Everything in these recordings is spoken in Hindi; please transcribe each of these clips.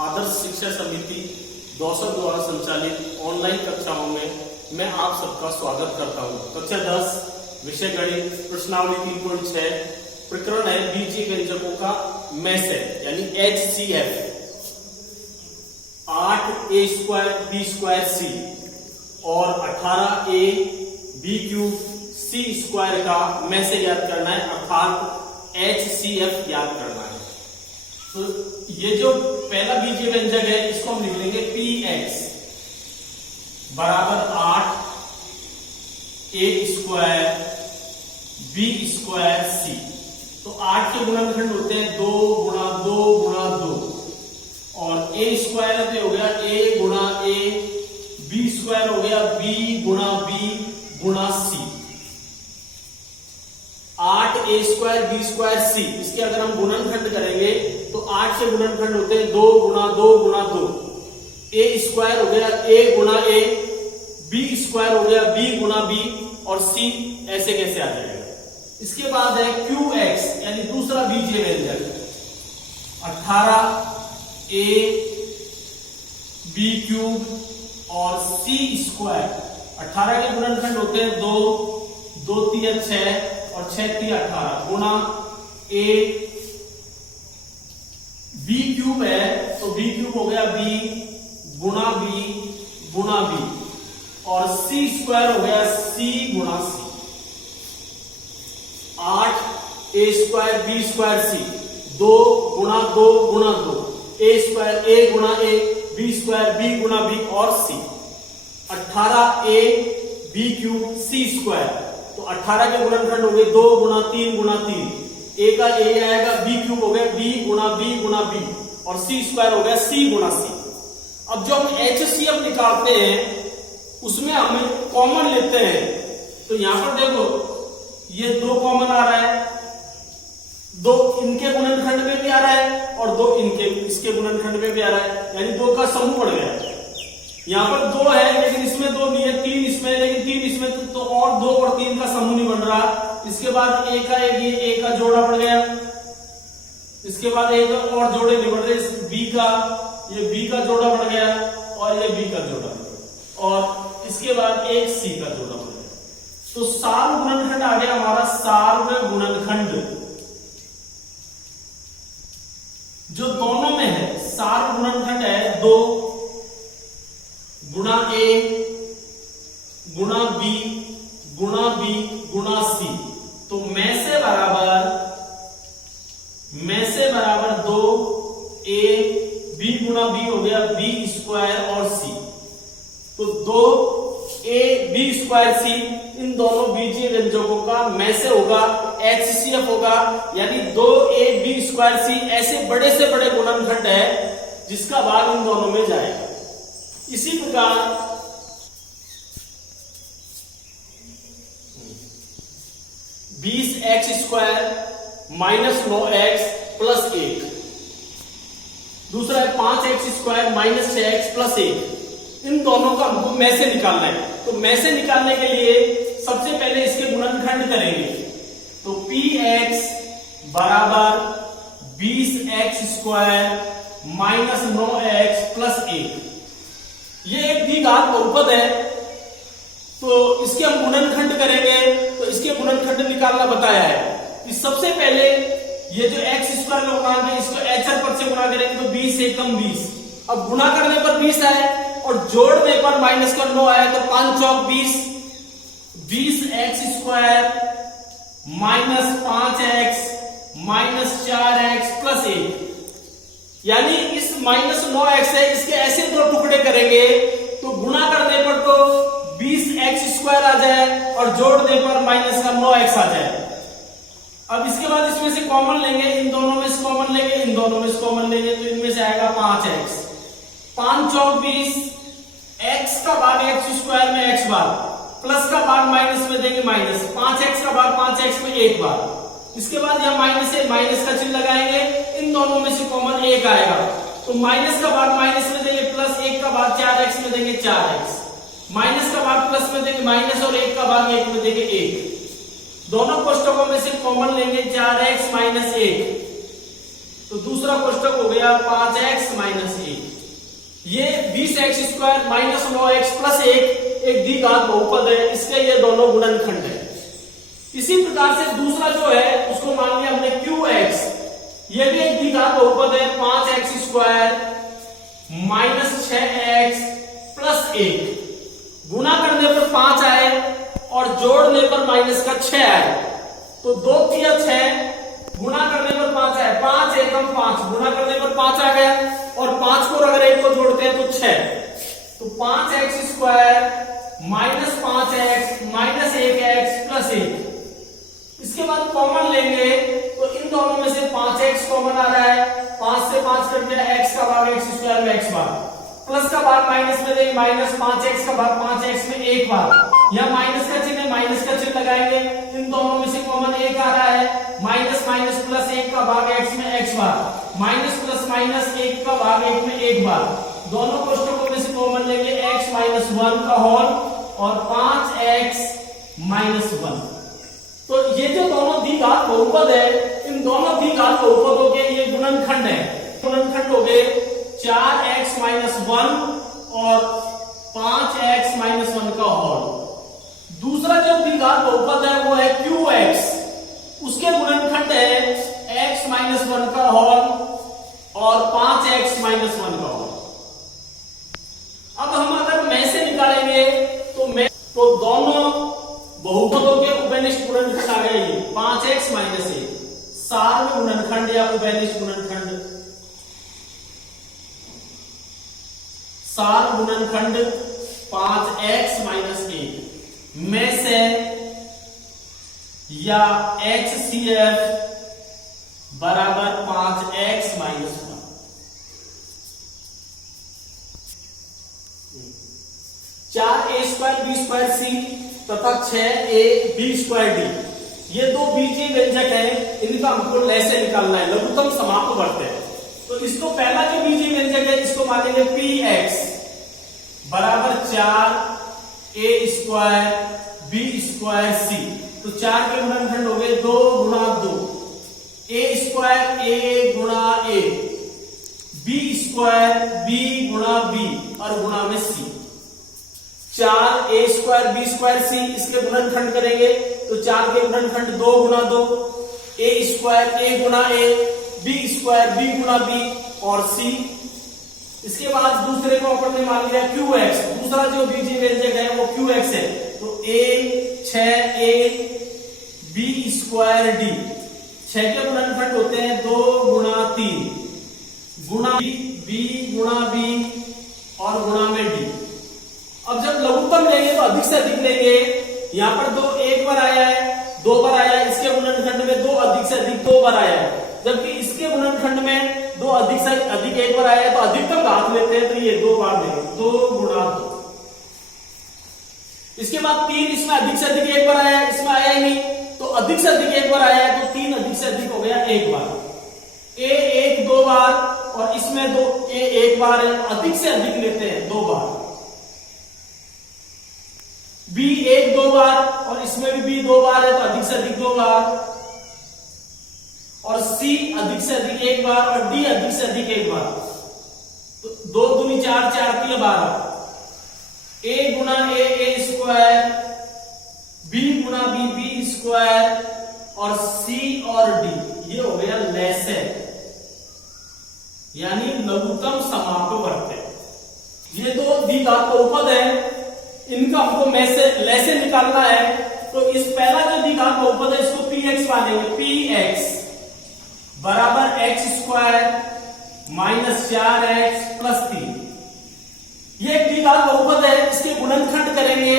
आदर्श शिक्षा समिति दौसा द्वारा संचालित ऑनलाइन कक्षाओं में मैं आप सबका स्वागत करता हूं। कक्षा 10 विषय गणित प्रश्नावली 3.6 प्रकरण है बीजीय व्यंजकों का मैसे यानी HCF 8a²b²c और 18ab³ का मैसे याद करना है अर्थात HCF याद करना है। तो ये जो पहला बीजीय व्यंजक है इसको हम लिख लेंगे px बराबर 8a²b²c। तो 8 के गुणनखंड होते हैं 2 गुणा 2 गुणा 2 और a² हो गया a गुणा a, b² हो गया b गुणा b गुणा c। 8a²b²c इसके अगर हम गुणनखंड करेंगे तो 8 के गुणनखंड होते हैं 2 गुणा 2 गुणा 2, a² हो गया a गुणा a, b² हो गया b गुणा b और c ऐसे कैसे आ जाएगा। इसके बाद है qx यानी दूसरा बीजीय व्यंजक 18ab³ और c²। 18 के गुणनखंड होते हैं 2, 2 3 6 और 6 3 18 गुणा a b³ है तो b³ हो गया b गुणा b गुणा b और c² हो गया c गुणा c। 8a²b²c 2 गुणा 2 गुणा 2, a² a गुणा a, b² b गुणा b और c। 18ab³ c²। तो 18 के गुणनखंड हो गए 2 गुणा 3 गुणा 3, a का a आएगा, b³ हो गया b गुणा b गुणा b और c² हो गया c गुणा c। अब जो हम HCF निकालते हैं उसमें हम कॉमन लेते हैं। तो यहां पर देखो ये 2 कॉमन आ रहा है, 2 इनके गुणनखंड में भी आ रहा है और 2 इसके गुणनखंड में भी आ रहा है, यानी 2 का समूह बढ़ गया। यहां पर 2 है लेकिन इसमें 2 नहीं है, 3 इसमें लेकिन 3 इसमें, तो और 2 और 3 का समूह नहीं बन रहा। इसके बाद a का एक का जोड़ा बढ़ गया, इसके बाद एक और जोड़े नहीं बढ़ रहे, b का ये b का जोड़ा बढ़ गया और ये b का जोड़ा और इसके बाद एक c का जोड़ा बढ़ गया। तो सार्व गुणनखंड आ गया हमारा सार्व गुणनखंड जो दोनों में है। सार्व गुणनखंड है 2 गुणा a गुणा b गुणा b गुणा c। तो में से बराबर 2a b गुणा b हो गया b² और c। तो 2ab²c इन दोनों बीजीय व्यंजकों का में से होगा HCF होगा, यानी 2ab²c ऐसे बड़े से बड़े गुणनखंड है जिसका भाग इन दोनों में जाएगा। इसी प्रकार 20x² माइनस 9x प्लस 1। दूसरा है 5x² माइनस 6x प्लस 1। इन दोनों का हमको में से निकालना है। तो में से निकालने के लिए सबसे पहले इसके गुणनखंड करेंगे। तो px बराबर 20x² माइनस 9x प्लस 1। ये एक द्विघात बहुपद है तो इसके हम गुणनखंड करेंगे। तो इसके गुणनखंड निकालना बताया है कि सबसे पहले ये जो x² का गुणांक है इसको HR पद से गुणा करेंगे तो 20 से कम 20। अब गुणा करने पर 20 आए और जोड़ने पर माइनस कर 9 आए तो 5 चौक 20, 20x² minus 5x minus 4x plus 1। यानी इस माइनस 9x है इसके ऐसे 2 टुकड़े करेंगे तो गुणा करने पर तो 20x² आ जाए और जोड़ने पर माइनस का 9x आ जाए। अब इसके बाद इसमें से कॉमन लेंगे, इन दोनों में से कॉमन लेंगे, इन दोनों में से कॉमन लेंगे तो इनमें से आएगा 5x। 5 चौक 20, x का भाग x² में x बार, प्लस का भाग माइनस में देंगे माइनस, 5x का भाग 5x में 1 बार। इसके बाद यहां माइनस है, माइनस का चिन्ह लगाएंगे, इन दोनों में से कॉमन 1 आएगा तो माइनस का भाग माइनस में देंगे प्लस, 1 का भाग 4x में देंगे 4x, माइनस का भाग प्लस में देंगे माइनस और 1 का भाग 1 में देंगे 1। दोनों कोष्टकों में से कॉमन लेंगे 4x माइनस 1 तो दूसरा कोष्टक हो गया 5x माइनस 1। ये 20x² माइनस 9x प्लस 1 एक द्विघात बहुपद है, इसके ये दोनों गुणनखंड है। इसी प्रकार से दूसरा जो है उसको मान लिया हमने qx, ये भी एक द्विघात बहुपद है 5x² माइनस 6x प्लस 1। गुना करने पर 5 आए और जोड़ने पर माइनस का 6 आए, तो 2 तिया 6, गुना करने पर 5 आए, 5 एकम 5, गुना करने पर 5 आ गया और 5 को अगर 1 को जोड़ते हैं तो 6, तो 5x² minus 5x minus 1x plus 1। इसके बाद कॉमन लेंगे तो इन दोनों में से 5x कॉमन आ रहा है, 5 से 5 कट गया, x का भाग x² में x बार, प्लस का भाग माइनस में देंगे, माइनस 5x का भाग 5x में 1 बार, या माइनस का चिन्ह माइनस का चिन्ह लगाएंगे, इन दोनों में से कॉमन 1 आ रहा है, माइनस माइनस प्लस 1 का भाग x में x बार, माइनस प्लस माइनस 1 का भाग 1 में 1 बार, दोनों कोष्टकों में से कॉमन लेंगे x माइनस 1 का होल और 5x माइनस 1। तो ये जो दोनों द्विघात बहुपद है, इन दोनों द्विघात बहुपदों के ये गुणनखंड है। गुणनखंड हो गए 4x माइनस 1 और 5x माइनस 1 का होल। दूसरा जो द्विघात बहुपद है वो है qx, उसके गुणनखंड है x माइनस 1 का होल और 5x माइनस 1 का होल। अब हम अगर में से निकालेंगे तो दोनों बहुपदों के उभयनिष्ठ गुणनखंड आ गए, 5x माइनस 1 सार्व गुणनखंड या उभयनिष्ठ गुणनखंड। सार्व गुणनखंड 5x माइनस 1 में से या HCF बराबर 5x minus 1। 4a² b² c तथा 6a b² d, ये दो बीजीय व्यंजक हैं, इनका हमको लय से निकालना है, लघुत्तम समाप्त वर्त है। तो इसको पहला जो बीजीय व्यंजक है इसको मानेंगे px बराबर 4a² b² c। तो 4 के गुणनखंड हो गए 2 गुणा 2, a² a गुणा a, b² b गुणा b और गुणा में c। 4a² b² c, इसके गुणनखंड करेंगे तो 4 के गुणनखंड 2 गुणा 2, a² a गुणा a, b² b गुणा b और c। इसके बाद दूसरे को अपन ने मान लिया qx, दूसरा जो बीजीय व्यंजक है वो qx है, तो a 6a b² d, 6 के गुणनखंड होते हैं 2 गुणा 3 गुणा b गुणा b और गुणा में d। अब जब लघुत्तम लेंगे तो अधिक से अधिक लेंगे, यहां पर 2 एक बार आया है, 2 बार आया है, इसके गुणनखंड में 2 अधिक से अधिक 2 बार आया है, जबकि इसके गुणनखंड में 2 अधिक से अधिक 1 बार आया है, तो अधिकतम घात लेते हैं तो ये 2 बार लेंगे, 2 गुणा 2। इसके बाद 3, इसमें अधिक से अधिक 1 बार आया है, इसमें आया ही नहीं, तो अधिक से अधिक 1 बार आया है, तो 3 अधिक से अधिक हो गया 1 बार, a 1 2 बार और इसमें 2 a 1 बार है, अधिक से अधिक लेते हैं 2 बार, b 1 2 बार और इसमें भी b 2 बार है, तो अधिक से अधिक 2 बार, और c अधिक से अधिक 1 बार और d अधिक से अधिक 1 बार, तो 2 दूनी 4 4 3 12, a गुणा a² b गुणा b² और c और d, ये हो गया लय से, यानी लघुत्तम समाप्त वर्त है। ये दो द्विघात बहुपद है, इनका हमको में से लय से निकालना है, तो इस पहला जो द्विघात बहुपद है इसको px मानेंगे, px बराबर x² माइनस 4x प्लस 3। ये एक द्विघात बहुपद है, इसके गुणनखंड करेंगे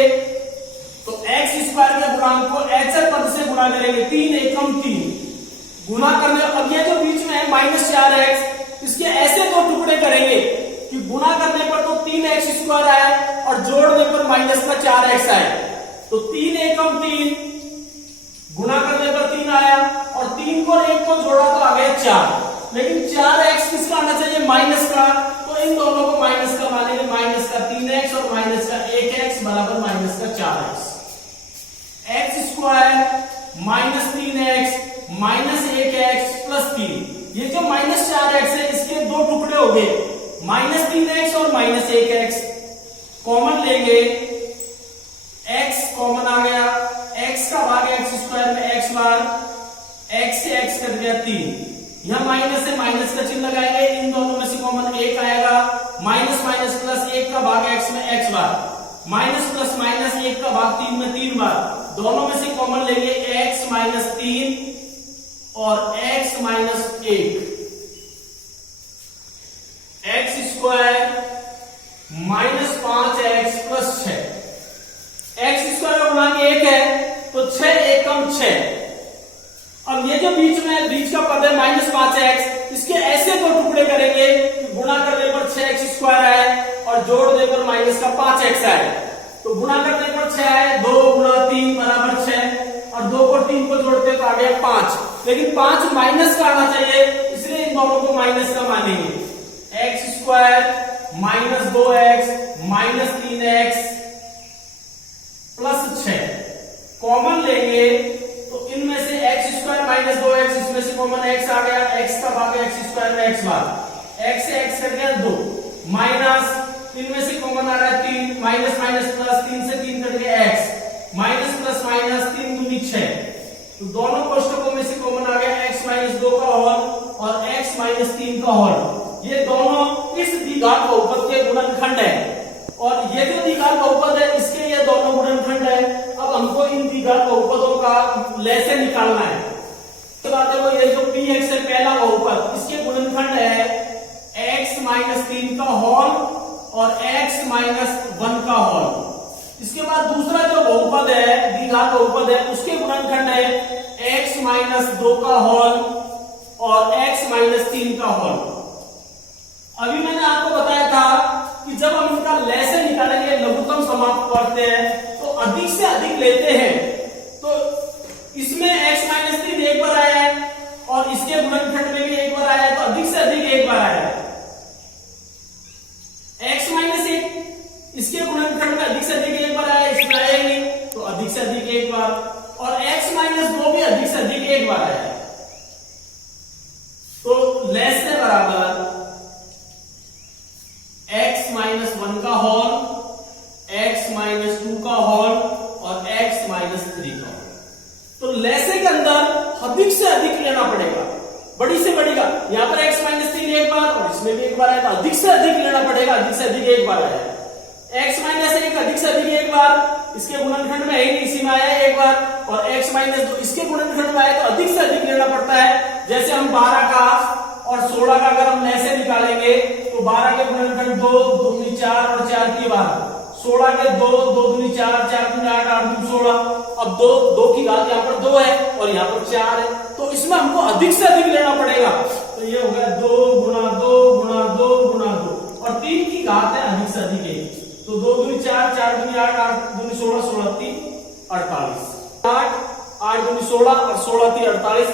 तो x² के गुणांक को HL पद से गुणा करेंगे, 3 एकम 3 गुणा करने, अब ये जो बीच में है माइनस 4x, इसके ऐसे 2 टुकड़े करेंगे कि गुणा करने पर तो 3x² आए और जोड़ने पर माइनस का 4x आए, तो 3 एकम 3 गुणा करने पर 3 आया और 3 को 1 को जोड़ा तो आ गया 4, लेकिन 4x किसका आना चाहिए, माइनस का, तो इन दोनों को माइनस का मानेंगे, माइनस का 3x और माइनस का 1x बराबर माइनस का 4x, x² minus 3x minus 1x plus 3, ये जो माइनस हो गए -3x और -1x, कॉमन लेंगे, x कॉमन आ गया, x का भाग x स्क्वायर में x बार, x से x कट गया 3, यहां माइनस से माइनस का चिन्ह लगाएंगे, इन दोनों में से कॉमन 1 आएगा, माइनस माइनस प्लस 1 का भाग x में x बार, माइनस प्लस माइनस 1 का भाग 3 में 3 बार, दोनों में से कॉमन लेंगे x माइनस 3 और x minus 1, x square minus 5x plus 6, x square का गुणांक 1 है तो 6 1 कम 6। अब ये जो बीच का पद है -5x, इसके ऐसे दो टुकड़े करेंगे कि गुणा करने पर 6x स्क्वायर आए और जोड़ने पर माइनस का 5x आए। तो गुणा करने पर 6 आए, 2 गुणा 3 बराबर 6 और 2 को 3 को जोड़ते तो आ गया 5, लेकिन 5 माइनस का आना चाहिए, इसलिए इन दोनों को माइनस का मानेंगे। x square minus 2x minus 3x plus 6 common लेंगे तो इनमें से x स्क्वायर माइनस 2x, इसमें से कॉमन x आ गया, x का भाग x स्क्वायर में x बार, x से x कट गया 2, माइनस इनमें से कॉमन आ रहा है 3, माइनस माइनस प्लस 3 से 3 कट गया x, माइनस प्लस माइनस 3 दूनी 6, तो दोनों कोष्टकों में से कॉमन आ गया x माइनस 2 का होल और x माइनस 3 का होल। ये दोनों इस द्विघात बहुपद के गुणनखंड है और ये जो द्विघात बहुपद है इसके ये दोनों गुणनखंड है। अब हमको इन द्विघात बहुपदों का लैसे निकालना है। तो बात है वो ये जो px है पहला बहुपद, इसके गुणनखंड है x माइनस 3 का होल और x माइनस 1 का होल। इसके बाद दूसरा जो बहुपद है द्विघात बहुपद है उसके गुणनखंड है x माइनस 2 का होल और x माइनस 3 का होल। अभी मैंने आपको बताया था कि जब हम इनका लैसे निकालेंगे, लघुत्तम समाप्त करते हैं तो अधिक से अधिक लेते हैं, तो इसमें x माइनस 3 एक बार आया है और इसके गुणनखंड में भी एक बार आया है, तो अधिक से अधिक एक बार आया है। x माइनस 1 इसके गुणनखंड में अधिक से अधिक एक बार आया है, इसमें आया ही नहीं, तो अधिक से अधिक एक बार, और x माइनस 2 भी अधिक से अधिक एक बार आया है। तो लैस से बराबर x माइनस 1 का होल, x माइनस 2 का होल और x माइनस 3 का होल। तो लैसे के अंदर अधिक से अधिक लेना पड़ेगा, बड़ी से बड़ी का, यहां पर x माइनस 3 एक बार और इसमें भी एक बार आया, तो अधिक से अधिक लेना पड़ेगा, अधिक से अधिक एक बार आया। x माइनस 1 अधिक से अधिक एक बार, इसके गुणनखंड में है ही नहीं, इसी में आया है एक बार, और x माइनस 2 इसके गुणनखंड में आया तो अधिक से अधिक लेना पड़ता है। जैसे हम 12 का और 16 का अगर हम लैसे निकालेंगे तो 12 के गुणनखंड 2 दूनी 4 और 4 की 12, 16 के 2 दूनी 4, 4 दूनी 8, 8 दूनी 16। अब 2 की घात यहाँ पर 2 है और यहाँ पर 4 है, तो इसमें हमको अधिक से अधिक लेना पड़ेगा। तो ये हो गया 2 गुणा 2 गुणा 2 गुणा 2, और 3 की घात है अधिक से अधिक एक, तो 2 दूनी 4, 4 दूनी 8, 8 दूनी 16, 16 3 48, 8 8 दूनी 16 और 16 3 48।